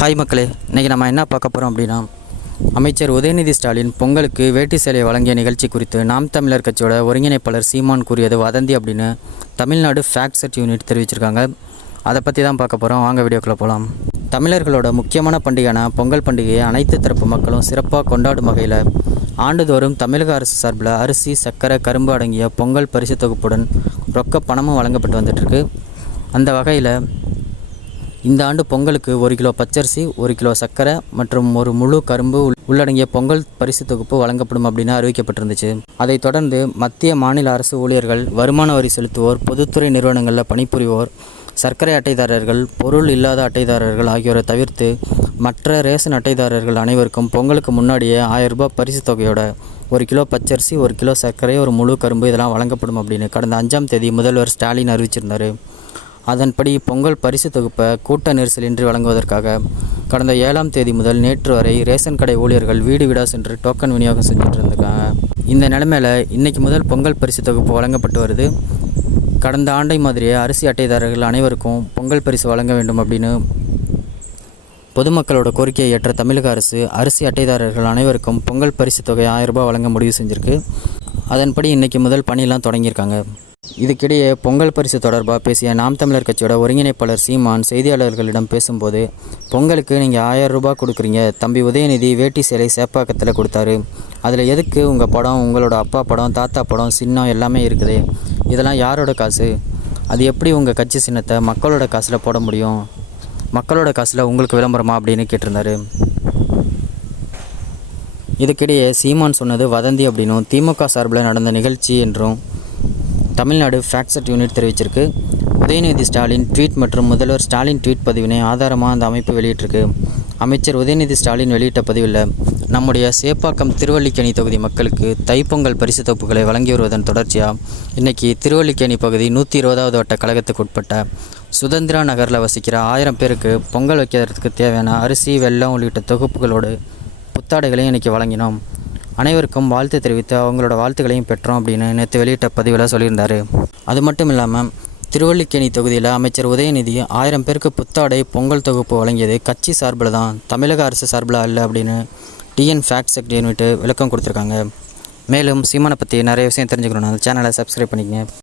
Hi மக்களே, இன்றைக்கி நம்ம என்ன பார்க்க போகிறோம் அப்படின்னா, அமைச்சர் உதயநிதி ஸ்டாலின் பொங்கலுக்கு வேட்டி சேலை வழங்கிய நிகழ்ச்சி குறித்து நாம் தமிழர் கட்சியோட ஒருங்கிணைப்பாளர் சீமான் கூறியது வதந்தி அப்படின்னு தமிழ்நாடு ஃபேக்ட் செட் யூனிட் தெரிவிச்சிருக்காங்க. அதை பற்றி தான் பார்க்க போகிறோம். வாங்க வீடியோக்குள்ளே போகலாம். தமிழர்களோட முக்கியமான பண்டிகையான பொங்கல் பண்டிகையை அனைத்து தரப்பு மக்களும் சிறப்பாக கொண்டாடும் வகையில் ஆண்டுதோறும் தமிழக அரசு சார்பில் அரிசி, சர்க்கரை, கரும்பு அடங்கிய பொங்கல் பரிசு தொகுப்புடன் ரொக்க பணமும் வழங்கப்பட்டு வந்துட்டுருக்கு. அந்த வகையில் இந்த ஆண்டு பொங்கலுக்கு 1 கிலோ பச்சரிசி, 1 கிலோ சர்க்கரை மற்றும் ஒரு முழு கரும்பு உள்ளடங்கிய பொங்கல் பரிசு தொகுப்பு வழங்கப்படும் அப்படின்னு அறிவிக்கப்பட்டிருந்துச்சு. அதைத் தொடர்ந்து மத்திய மாநில அரசு ஊழியர்கள், வருமான வரி செலுத்துவோர், பொதுத்துறை நிறுவனங்களில் பணிபுரிவோர், சர்க்கரை அட்டைதாரர்கள், பொருள் இல்லாத அட்டைதாரர்கள் ஆகியோரை தவிர்த்து மற்ற ரேஷன் அட்டைதாரர்கள் அனைவருக்கும் பொங்கலுக்கு முன்னாடியே 1000 ரூபாய் பரிசு தொகையோட 1 கிலோ பச்சரிசி, 1 கிலோ சர்க்கரை, ஒரு முழு கரும்பு இதெல்லாம் வழங்கப்படும் அப்படின்னு கடந்த 5ஆம் தேதி முதல்வர் ஸ்டாலின் அறிவிச்சிருந்தார். அதன்படி பொங்கல் பரிசு தொகுப்பை கூட்ட நெரிசலின்றி வழங்குவதற்காக கடந்த 7ஆம் தேதி முதல் நேற்று வரை ரேஷன் கடை ஊழியர்கள் வீடு வீடாக சென்று டோக்கன் விநியோகம் செஞ்சுட்டு இருந்திருக்காங்க. இந்த நிலைமையில் இன்றைக்கி முதல் பொங்கல் பரிசு தொகுப்பு வழங்கப்பட்டு வருது. கடந்த ஆண்டை மாதிரியே அரிசி அட்டைதாரர்கள் அனைவருக்கும் பொங்கல் பரிசு வழங்க வேண்டும் அப்படின்னு பொதுமக்களோட கோரிக்கையை ஏற்ற தமிழக அரசு அரிசி அட்டைதாரர்கள் அனைவருக்கும் பொங்கல் பரிசு தொகை 1000 ரூபாய் வழங்க முடிவு செஞ்சுருக்கு. அதன்படி இன்றைக்கி முதல் பணியெல்லாம் தொடங்கியிருக்காங்க. இதுக்கிடையே பொங்கல் பரிசு தொடர்பாக பேசிய நாம் தமிழர் கட்சியோட ஒருங்கிணைப்பாளர் சீமான் செய்தியாளர்களிடம் பேசும்போது, பொங்கலுக்கு நீங்கள் 1000 ரூபாய் கொடுக்குறீங்க, தம்பி உதயநிதி வேட்டி சேலை சேப்பாக்கத்தில் கொடுத்தாரு, அதில் எதுக்கு உங்கள் படம், உங்களோட அப்பா படம், தாத்தா படம், சின்னம் எல்லாமே இருக்குது, இதெல்லாம் யாரோட காசு, அது எப்படி உங்கள் கட்சி சின்னத்தை மக்களோட காசில் போட முடியும், மக்களோட காசில் உங்களுக்கு விளம்பரமா அப்படின்னு கேட்டிருந்தாரு. இதுக்கிடையே சீமான் சொன்னது வதந்தி அப்படின்னும் திமுக சார்பில் நடந்த நிகழ்ச்சி என்றும் தமிழ்நாடு ஃபேக்ட் செட் யூனிட் தெரிவிச்சிருக்கு. உதயநிதி ஸ்டாலின் ட்வீட் மற்றும் முதல்வர் ஸ்டாலின் ட்வீட் பதிவினை ஆதாரமாக அந்த அமைப்பு வெளியிட்டிருக்கு. அமைச்சர் உதயநிதி ஸ்டாலின் வெளியிட்ட பதிவில், நம்முடைய சேப்பாக்கம் திருவல்லிக்கேணி தொகுதி மக்களுக்கு தைப்பொங்கல் பரிசு தொகுப்புகளை வழங்கி வருவதன் தொடர்ச்சியாக இன்றைக்கி திருவல்லிக்கேணி பகுதி 120வது வட்ட கழகத்துக்கு உட்பட்ட சுதந்திரா நகரில் வசிக்கிற 1000 பேருக்கு பொங்கல் வைக்கிறதுக்கு தேவையான அரிசி, வெல்லம் உள்ளிட்ட தொகுப்புகளோடு புத்தாடைகளையும் இன்றைக்கி வழங்கினோம். அனைவருக்கும் வாழ்த்து தெரிவித்து அவங்களோட வாழ்த்துக்களையும் பெற்றோம் அப்படின்னு நேற்று வெளியிட்ட பதிவில் சொல்லியிருந்தார். அது மட்டும் இல்லாமல் திருவல்லிக்கேணி தொகுதியில் அமைச்சர் உதயநிதி 1000 பேருக்கு புத்தாடை பொங்கல் தொகுப்பு வழங்கியது கட்சி சார்பில் தான், தமிழக அரசு சார்பில் அல்ல அப்படின்னு டிஎன் ஃபேக்ட் செட் யூனிட் விளக்கம் கொடுத்துருக்காங்க. மேலும் சீமானை பற்றி நிறைய விஷயம் தெரிஞ்சுக்கணும், அந்த சேனலை சப்ஸ்கிரைப் பண்ணிக்கங்க.